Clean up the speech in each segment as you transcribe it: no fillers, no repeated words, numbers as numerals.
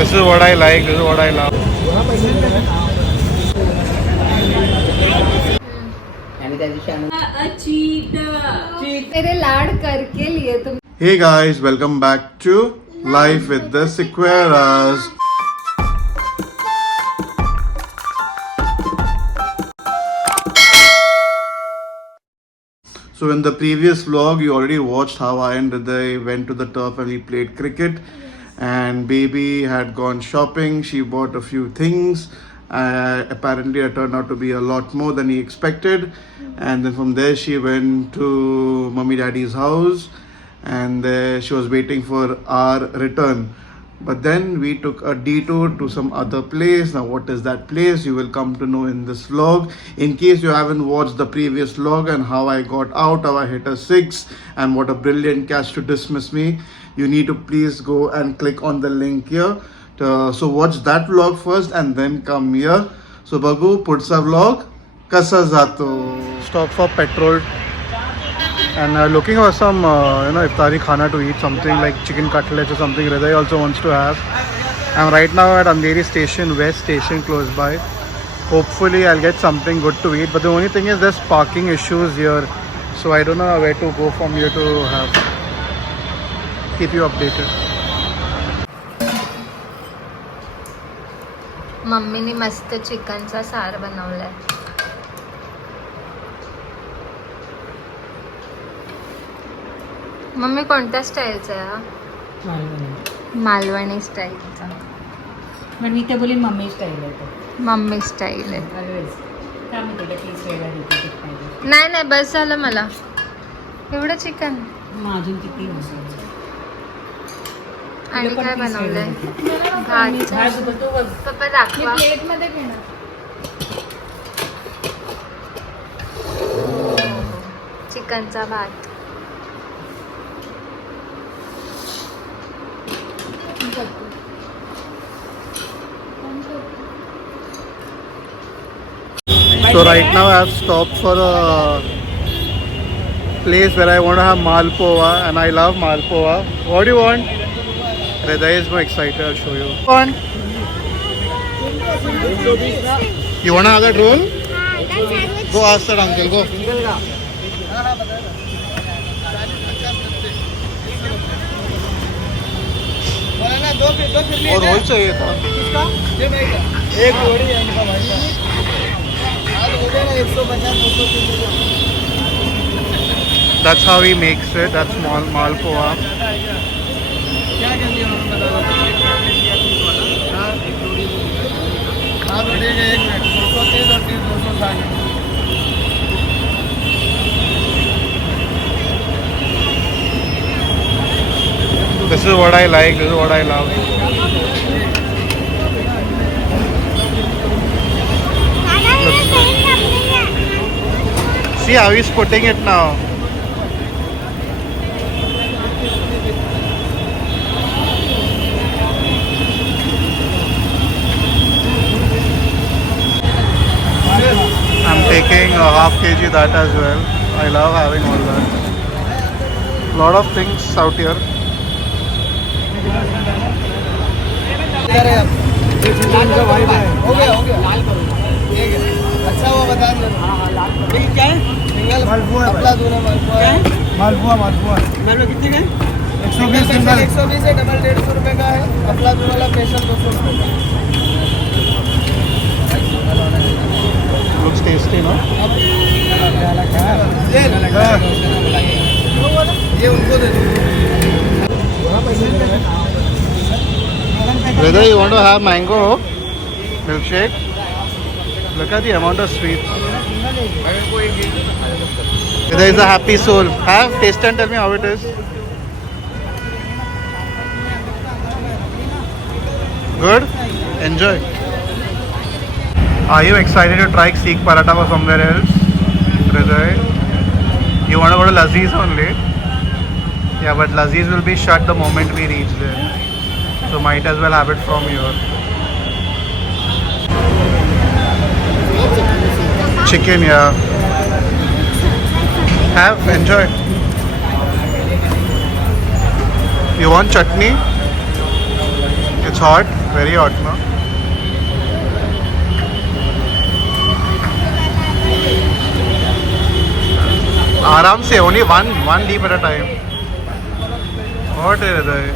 This is what I like. This is what I love. मेरे लाड करके लिए तुम. Hey guys, welcome back to Life with the Sequeras. So in the previous vlog, you already watched how I and Hriday went to the turf and we played cricket. And baby had gone shopping. She bought a few things. Apparently, it turned out to be a lot more than he expected. And then from there, she went to mommy daddy's house, and there she was waiting for our return. But then we took a detour to some other place. Now, what is that place? You will come to know in this vlog. In case you haven't watched the previous vlog and how I got out, how I hit a 6, and what a brilliant catch to dismiss me, you need to please go and click on the link here. So watch that vlog first and then come here. So Bagu, pudsa vlog kasa jato. Stop for petrol and looking for some iftari khana to eat, something like chicken cutlets or something Hriday also wants to have. I'm right now at Andheri station, West station, close by. Hopefully I'll get something good to eat, but the only thing is there's parking issues here, so I don't know where to go from here to have. Keep you updated. मम्मीने मस्त चिकनचा सार बनवलाय. Mummy कोणत्या स्टाईलचा आहे हा? मालवणी स्टाईलचा. पण मी ते बोलीन mummy style आहे तो. मम्मी स्टाईल आहे. ऑलवेज काय म्हणते ते पीस वेगळा देते पाहिजे. नाही नाही बस झालं मला एवढं चिकन. मग अजून किती मसाला आणि काय बनवलंय? भात. पप्पा दाखवा. प्लेट मध्ये घेणार. चिकनचा भात. So right now I have stopped for a place where I want to have malpova, and I love malpova. What do you want? Hriday is more excited. I'll show you. One. You want to have that roll? Go ask that uncle. Go. और role चाहिए था. एक रोटी है इनका भाई का. That's how he makes it. That's malpova. This is what I like. This is what I love. See how he's putting it now. I'm taking a half kg that as well. I love having all that. Lot of things out here. हो गया. अच्छा वो बता दो. क्या है? Single मालपुआ है. मालपुआ कितने का है? 120 है. डबल 150 रुपए का है. अपला दूध वाला स्पेशल 200 रुपए का. Looks tasty, no? ये उनको दे दो. Whether you want to have mango milkshake, look at the amount of sweet. There is a happy soul. Have taste and tell me how it is. Good? Enjoy. Are you excited to try Sikh paratha or somewhere else? Hriday? You want to go to Laziz only? Yeah, but Laziz will be shut the moment we reach there. So might as well have it from here. Chicken, yeah. Have, enjoy. You want chutney? It's hot. Very hot, no? आराम से, only one deep at a time. What is it?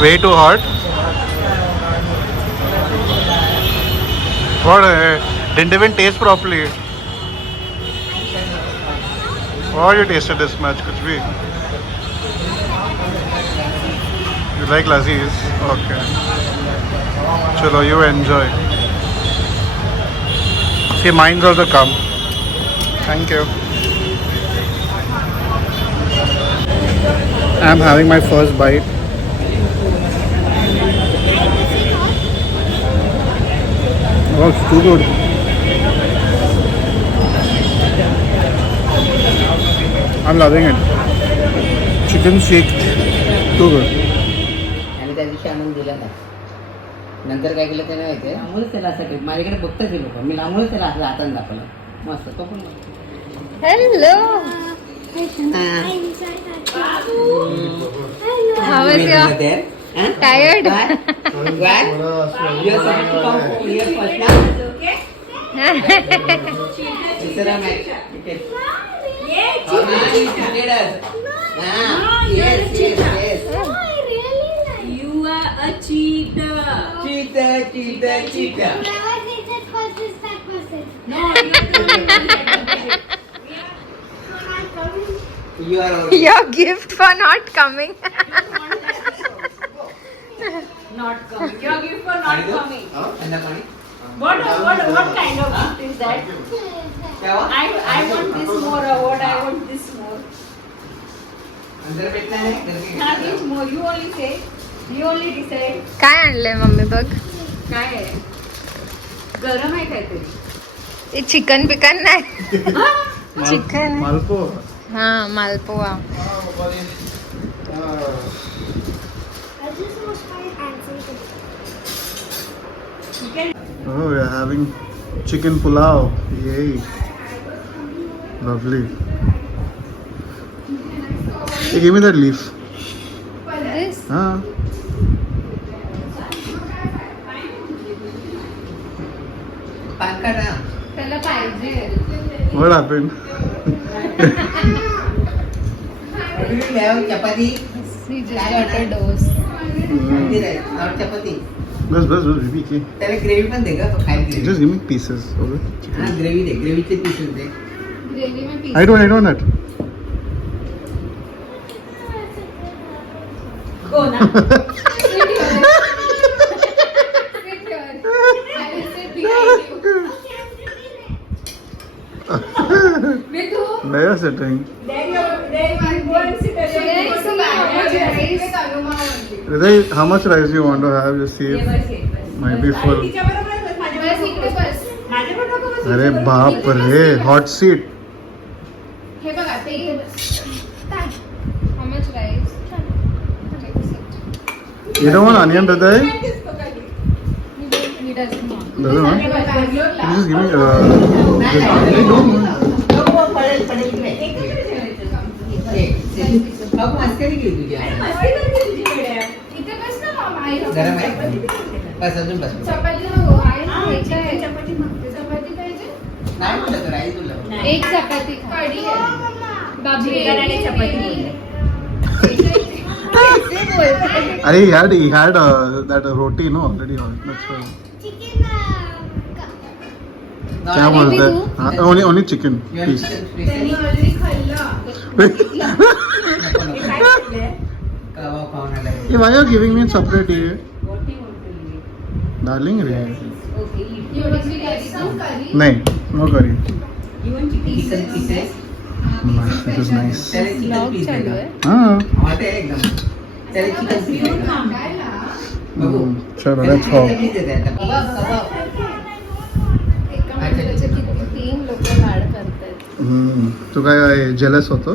Way too hot. What? Didn't even taste properly. What you tasted this much? कुछ भी? You like lassis? Okay. Chalo, you enjoy. See, mine's also come. Thank you. I'm having my first bite. Oh, it's too good. I'm loving it. Chicken shake, too good. आणि त्या दिवशी आणून दिला ना नंतर काय केलं त्याने माहिती आहे लांबूनच त्याला असं माझ्याकडे बघतात ते लोक मी लांबूनच त्याला असं हाताने दाखवलं मस्त तो पण Hello. How was your tired? You are a cheater. Cheater. No, You are Your gift for not coming. not coming. Your gift for not coming. ठंडा पाणी What kind of gift is that? क्या हुआ I want this more. What I want this more. अंदर बैठना है घर के Have it more. You only say. You only decide. काय आणलंय मम्मी बघ? काय आहे? गरम आहे काहीतरी. हे चिकन पिकन नाही. चिकन. Malpo. हा malpua. Oh, we are having chicken pulao. Yay. Lovely. Hey, give me that leaf. This? Ah. पान का ना त्याला पाहिजे. What happened? Chapati He just got a dose. और चपाती बस baby के. त्याला ग्रेव्ही पण दे का खायला gravy Just give me pieces. Okay. हाँ ग्रेव्ही दे ग्रेव्हीचे पीसेस दे ग्रेव्ही में piece. I don't that. Go na. Naya setting. There you go and sit at Hriday, how much rice you want to have? Just see if might be full. अरे बाप रे, hot seat. हे बघा ते how much rice? You don't want onion, Hriday? He doesn't want. Doesn't want? Can you just give me this? I don't want. पडेल इकडे बाबू मस्करी केली तुझ्या इथे बस ना मामा आई गरम आहे बस अजून बस चपाती नको आई खायची आहे चपाती मागते चपाती पाहिजे नाही म्हणलं तर आई तुला एक चपाती कढी आहे बाबी आणि चपाती अरे he had that roti no already. That's why. क्या बोलते हैं? हाँ, only chicken piece. Hey, why are you giving me separate here? Darling, रे. नहीं, no curry. This is nice. हाँ. चलो, let's go. तीन लोग लाड करते हैं तू काय jealous होतो?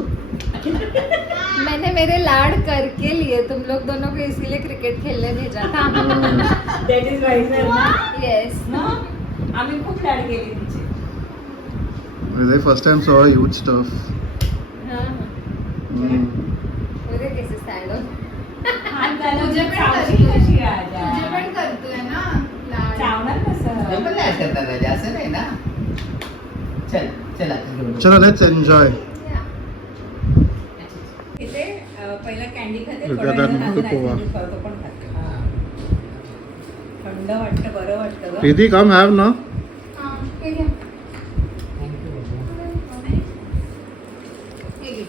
मैंने मेरे लाड करके लिए तुम लोग दोनों को इसीलिए क्रिकेट खेलने भेजा था That is why sir. Yes No? आम्ही खूप लाड केली तिचे I first time saw a huge stuff. हाँ मुझे कैसे सैड हो तुझे पण चावशी करतोय. कशी राजा? तुझे पण करतोय ना लाड. चावणार कसं? जमलं नाही करता राजा, असं नाही ना. चल चल आता घेऊन. चलो let's enjoy. Yeah. इथे पहिला कॅन्डी खाते Look थोड्या at that वेळाने Malpua. आईस्क्रीम खातो पण खाते. थंड वाटतं, बरं वाटतं गं. Preeti, come have now. हाँ, हे घ्या. Thank you, बाबा. हे घे.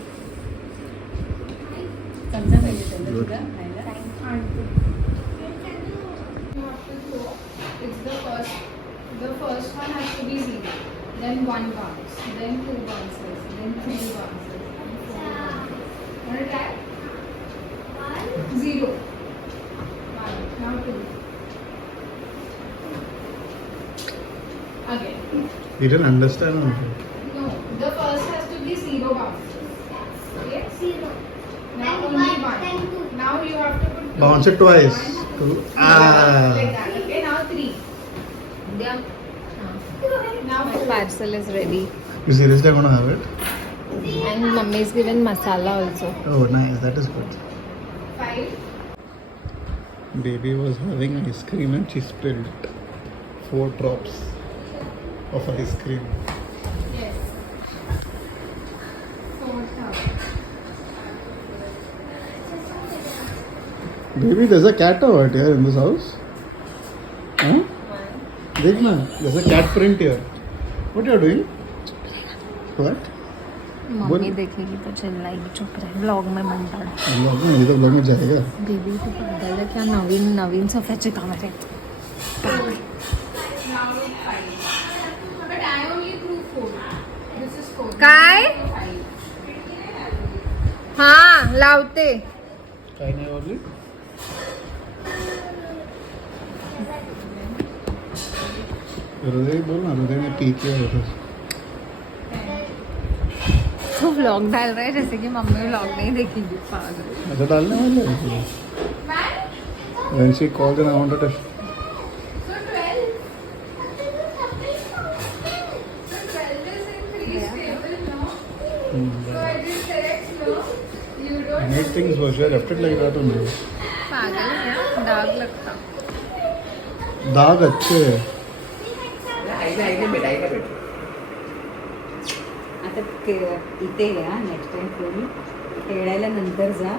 चमचा पाहिजे त्यांना Good. तुला खायला? It's the first one has to be 0, then 1 bounce, then 2 bounces, then 3 bounces, and 4 bounces. Wanna try? 0. 1. Now 2. Again. You didn't understand. No, the first has to be 0 bounces. Okay? 0. Now only 1. Now you have to put 2. Bounce it twice. 1, 2. 2. Ah. Like that. Okay, now 3. Yeah. Now parcel is ready. You seriously gonna have it? And mummy's given masala also. Oh, nice. That is good. 5. Baby was having ice cream and she spilled 4 drops of ice cream. Yes. 4,000. Baby, there's a cat or what here in this house? Huh? Dekhna, there's a cat print here. What you are doing? What? Mummy देखेगी तो चिल्लाएगी चुप रहे blog में मन पड़ा blog में, ये तो ब्लॉग में जाएगा. बेबी तो पागल है क्या नवीन सफेदचे काम आहे काय हा लावते काही नाही आवडली. हृदय बोल ना, हृदय में पी किया होता. तो व्लॉग डाल रहा है जैसे कि मम्मी व्लॉग नहीं देखेगी पागल अच्छा डालने वाले हैं. When she called and I wanted to. Made things worse. You left it like that only. पागल है दाग लगता दाग अच्छे है. आईला भेट. आता इथे या नेक्स्ट टाइम तुम्ही खेळायला नंतर जा.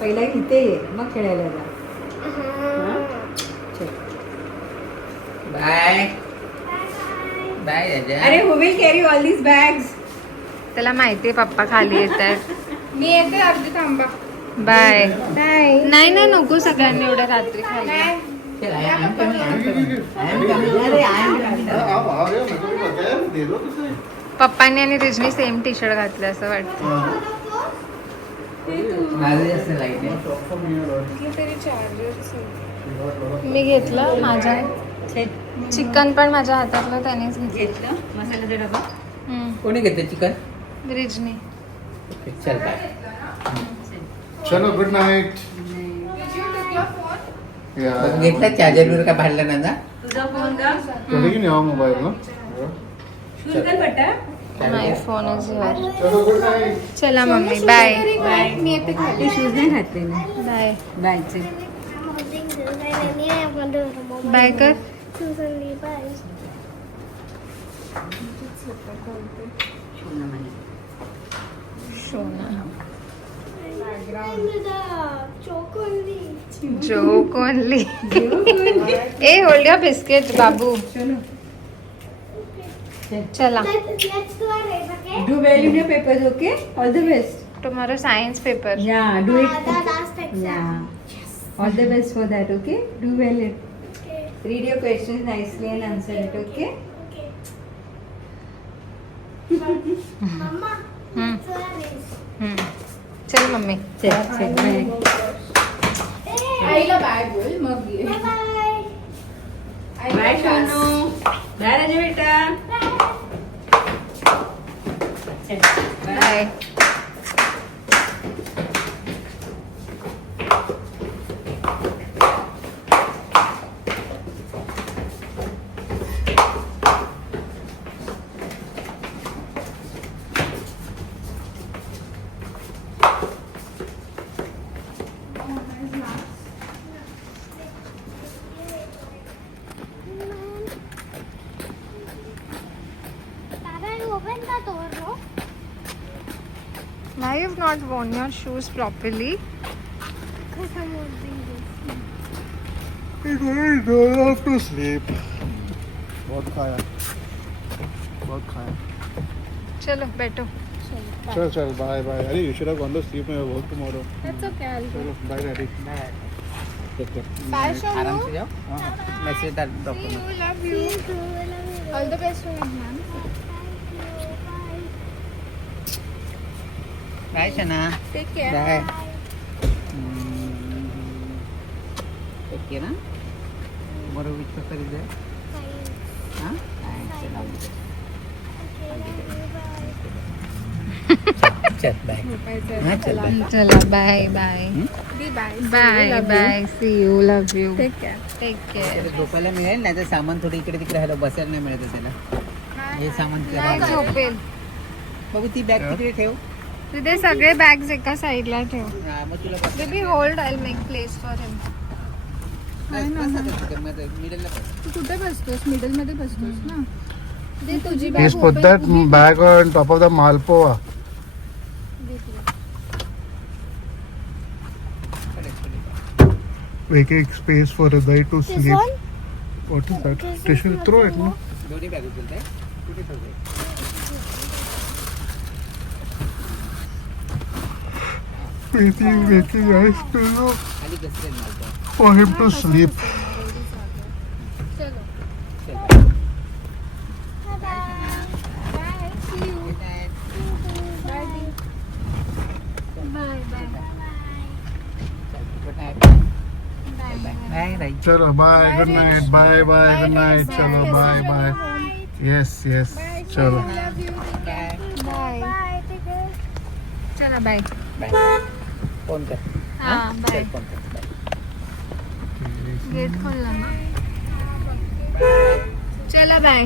पहिला इथे ये मग खेळायला जा. हां? चल. बाय बाय राजा. अरे who will carry all these bags? त्याला माहिती आहे पप्पा खाली येत आहेत मी येते अर्धी थांबा बाय नाही नको सगळ्यांनी एवढ्या रात्री खाली चल I am coming. अरे I am coming. आप आ रहे हो, मेरे को भी पता है. दे दो तुझे. पप्पांनी आणि रिजनी सेम टी शर्ट घातलं असं वाटतं माझं जास्त लाईट आहे. मी घेतलं माझ्या चिकन पण माझ्या हातातलं त्यानेच घेतलं घेतलं मसाल्याचा डबा. कोणी घेतं चिकन? रिजनी चल बाय. चलो गुड नाइट. घेतला चार्जरवर का भाडला ना? तुझा फोन का? चले की नहीं मोबाइल ना. शूज कर पट्टा. माय फोन इज हिअर चलो गुड नाइट. चला मम्मी बाय बाय. मी येते खाली. शूज नाही घातले ना. बाय बाय चल. बाय कर सोना joke only a hold your biscuit बाबू चलो. चला Do well in your papers, okay? All the best. Tomorrow science paper Yeah, do it. Yeah. All the best for that, okay? Do well it. Read your questions nicely and answer it, okay? चल mummy चल bye. आईला bye बोल मग ये bye Sonu. Bye राजा बेटा. चल bye. Bye Why you've not worn your shoes properly? I don't have to sleep. बहुत खाया. चलो बैठो. चल bye. अरे you should have gone to sleep. मैं work tomorrow. That's okay. I'll go. चलो bye daddy. Take care. Bye, Shonu. आराम से जाओ. मैसेज डाल doctor See you. Love you. All the best for your exam. Bye Shana. Take care. Bye. Take care ना. Tomorrow which paper is there? हाँ? चल bye. हाँ चल बाय. चलो bye bye. Bye. Bye bye. See you. Love you. Take care. Take care. त्याला झोपायला मिळेल नाही तर सामान थोडं इकडे तिकडे राहिलं बसायला नाही मिळत त्याला. हे सामान नाही झोपेल. बघू ती बॅग तिकडे ठेव. तिथे सगळे बॅग्स एका साईडला ठेव. हा, मग तुला baby hold I make place for him. मिडलला तू कुठे बसतोस? मिडल मध्ये बसतोस ना? दे तुझी Please put that bag on top of the malpua. Making space for Hriday to sleep. What is that? Tissue? Throw it, no? दोन्ही बॅग उचलताय कुठे ठेवताय? Making nice pillow खाली बसते मला. for him to sleep. चलो. Bye bye. Bye bye. Chalo, bye, good night, bye, good night, chalo, bye. Yes, chalo. Bye. चलो bye. Bye. Phone कर. हाँ bye. Phone कर. बाय. गेट खोलना ना. चलो bye.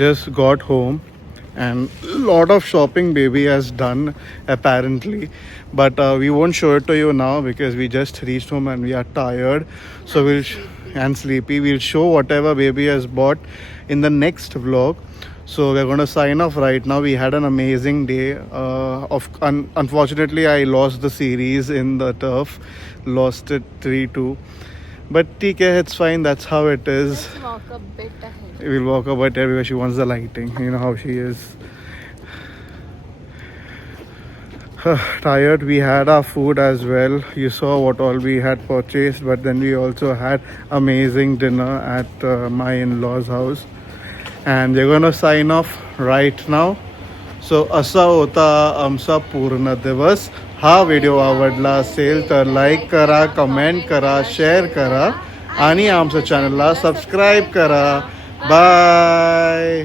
Just got home and lot of shopping baby has done apparently, but we won't show it to you now because we just reached home and we are tired, so and sleepy. We'll show whatever baby has bought in the next vlog. So we're going to sign off right now. We had an amazing day. Unfortunately, I lost the series in the turf, lost it 3-2. But TK, it's fine. That's how it is. Walk a bit ahead. We'll walk about everywhere. She wants the lighting. You know how she is. Tired. We had our food as well. You saw what all we had purchased, but then we also had amazing dinner at my in-laws' house. And we're gonna sign off right now. So असा होता आमचा पूर्ण दिवस. हा video आवडला असेल तर like करा, कमेंट करा, शेअर करा आणि आमच्या चॅनलला सबस्क्राईब करा. बाय.